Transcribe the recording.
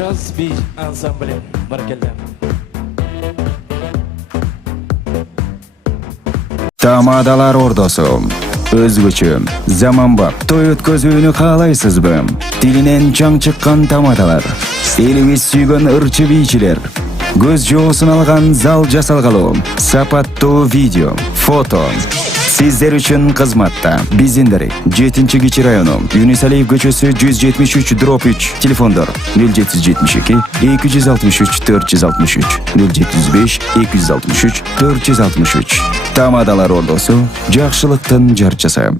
Jazz Beat Ensemble. Barakallah. Tamadalar ordosu. Özgüçü, zamanbap, toy ötközүүnü kalaysızbı? Dilinen çaң çıkkan tamadalar. Elimiz sүйгөн ырчы бийчилер. Göz жооsun алган зал жасалгалуу. Сапаттуу видео, фото. Sizler üçün kızmatta. Bizinderi 7-Кичи району. Юнисалиев көчөсү 173/3. Телефондар 0772 263 463 075 263 463. Tamadalar ordosu, жакшылыктын жарчысы.